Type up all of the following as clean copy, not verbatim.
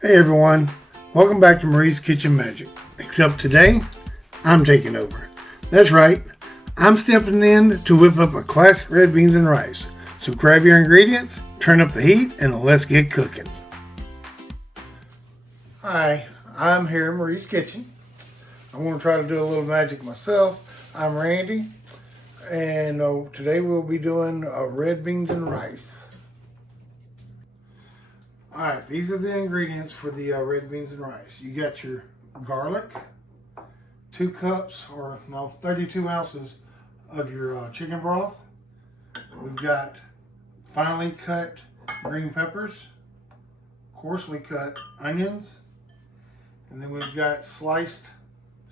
Hey everyone, welcome back to Marie's Kitchen Magic. Except today, I'm taking over. That's right, I'm stepping in to whip up a classic red beans and rice. So grab your ingredients, turn up the heat, and let's get cooking. Hi, I'm here in Marie's Kitchen. I'm going to try to do a little magic myself. I'm Randy, and today we'll be doing red beans and rice. Alright, these are the ingredients for the red beans and rice. You got your garlic, 2 cups, or no, 32 ounces of your chicken broth. We've got finely cut green peppers, coarsely cut onions, and then we've got sliced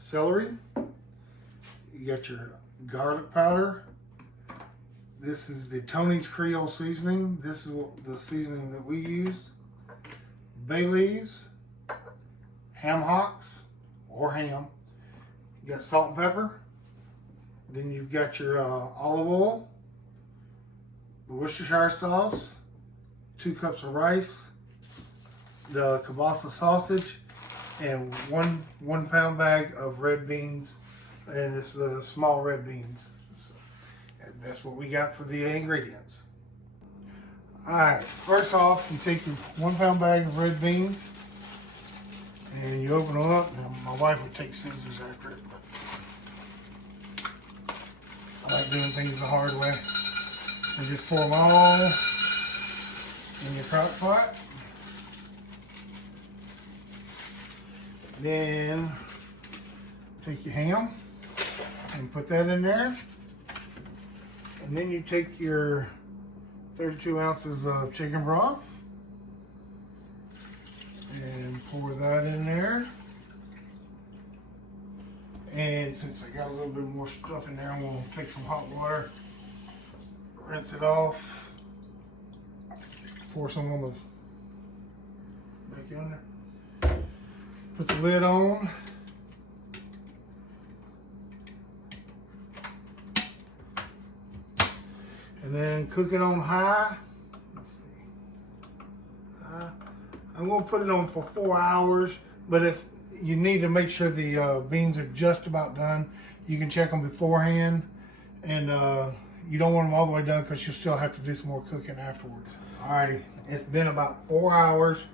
celery. You got your garlic powder. This is the Tony's Creole seasoning. This is the seasoning that we use. Bay leaves, ham hocks or ham. You got salt and pepper. Then you've got your olive oil, the Worcestershire sauce, 2 cups of rice, the kielbasa sausage, and one pound bag of red beans, and it's the small red beans. So, and that's what we got for the ingredients. Alright, first off, you take your 1 pound bag of red beans and you open them up. Now, my wife would take scissors after it, but I like doing things the hard way. And just pour them all in your crock pot. Then take your ham and put that in there. And then you take your 32 ounces of chicken broth and pour that in there. And since I got a little bit more stuff in there, I'm going to take some hot water, rinse it off, pour some on the back under, put the lid on. And then cook it on high. Let's see. I'm going to put it on for 4 hours, but you need to make sure the beans are just about done. You can check them beforehand, and you don't want them all the way done because you'll still have to do some more cooking afterwards. Alrighty, it's been about 4 hours.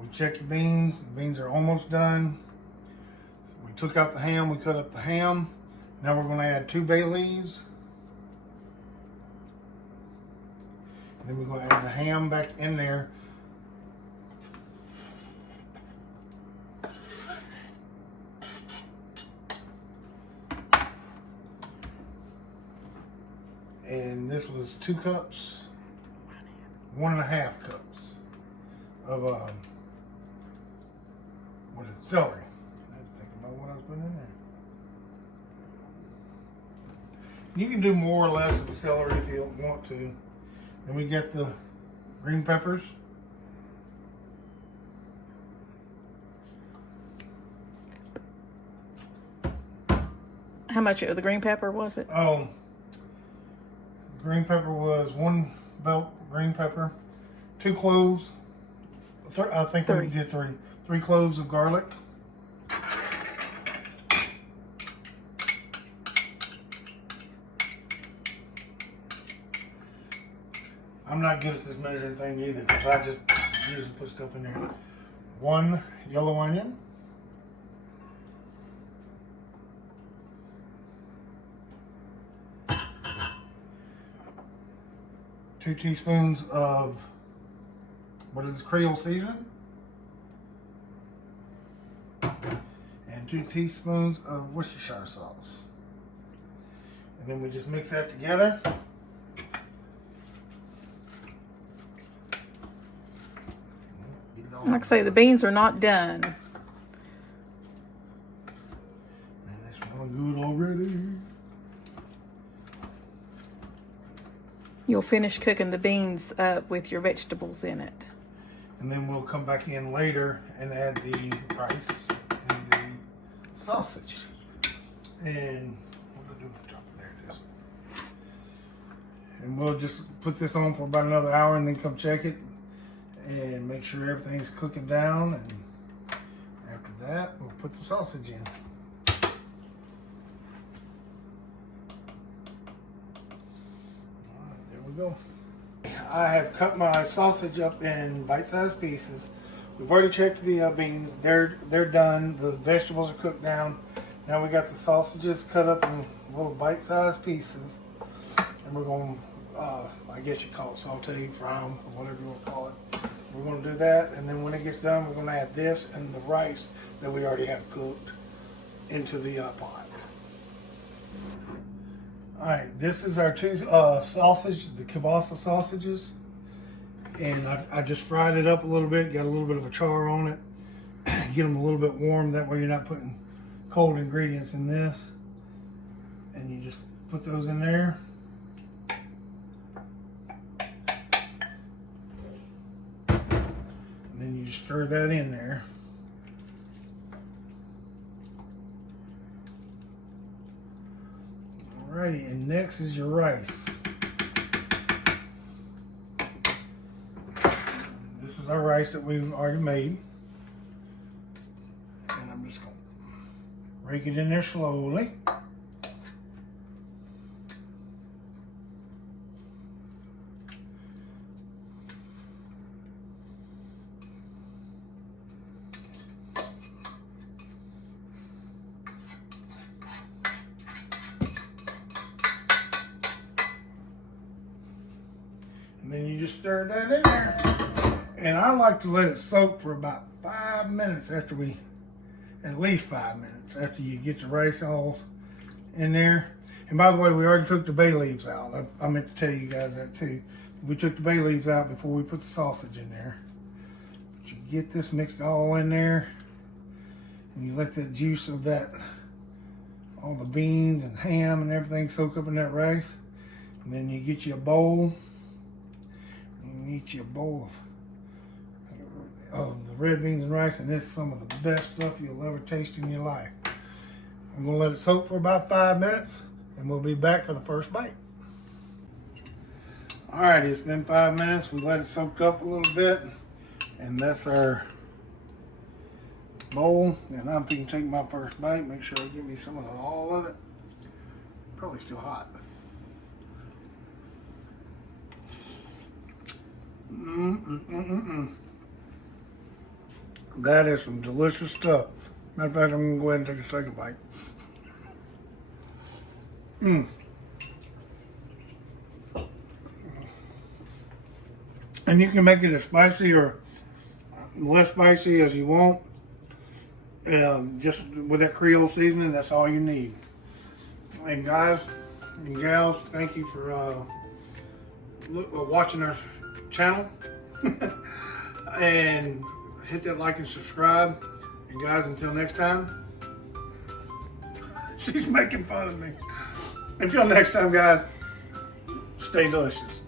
We checked the beans. The beans are almost done. We took out the ham. We cut up the ham. Now we're going to add 2 bay leaves. Then we're going to add the ham back in there. And this was 2 cups, 1.5 cups of what is it? Celery. I had to think about what I was putting in there. You can do more or less of the celery if you want to. Then we get the green peppers. How much of the green pepper was it? Oh, the green pepper was 1 belt green pepper, 2 cloves. I think 3. we did 3. 3 cloves of garlic. I'm not good at this measuring thing either because I just usually put stuff in there. 1 yellow onion. 2 teaspoons of what is Creole seasoning. And 2 teaspoons of Worcestershire sauce. And then we just mix that together. Like I say, the beans are not done. Man, they smell good already. You'll finish cooking the beans up with your vegetables in it. And then we'll come back in later and add the rice and the sausage. And what do I do with the top? There it is. And we'll just put this on for about another hour and then come check it. and make sure everything's cooking down. And after that, we'll put the sausage in. All right, there we go. I have cut my sausage up in bite-sized pieces. We've already checked the beans. They're done. The vegetables are cooked down. Now we got the sausages cut up in little bite-sized pieces, and we're going to, I guess you call it saute, fry them, or whatever you want to call it. We're going to do that, and then when it gets done, we're going to add this and the rice that we already have cooked into the pot. All right, this is our two sausage, the kielbasa sausages, and I just fried it up a little bit, got a little bit of a char on it, get them a little bit warm. That way you're not putting cold ingredients in this, and you just put those in there. And then you just stir that in there. Alrighty, and next is your rice. This is our rice that we've already made. And I'm just going to rake it in there slowly. And then you just stir that in there. And I like to let it soak for about 5 minutes after at least 5 minutes after you get the rice all in there. And by the way, we already took the bay leaves out. I meant to tell you guys that too. We took the bay leaves out before we put the sausage in there. But you get this mixed all in there, and you let that juice of all the beans and ham and everything soak up in that rice. And then you get you a bowl. You eat you a bowl of the red beans and rice, and this is some of the best stuff you'll ever taste in your life. I'm gonna let it soak for about 5 minutes, and we'll be back for the first bite. All right, it's been 5 minutes. We let it soak up a little bit, and that's our bowl. And I'm thinking take my first bite, make sure I give me some of all of it. Probably still hot. That is some delicious stuff. Matter of fact, I'm gonna go ahead and take a second bite. And you can make it as spicy or less spicy as you want. Just with that Creole seasoning, that's all you need. And guys and gals, thank you for watching our channel. And hit that like and subscribe. And guys, until next time. She's making fun of me. Until next time, guys, stay delicious.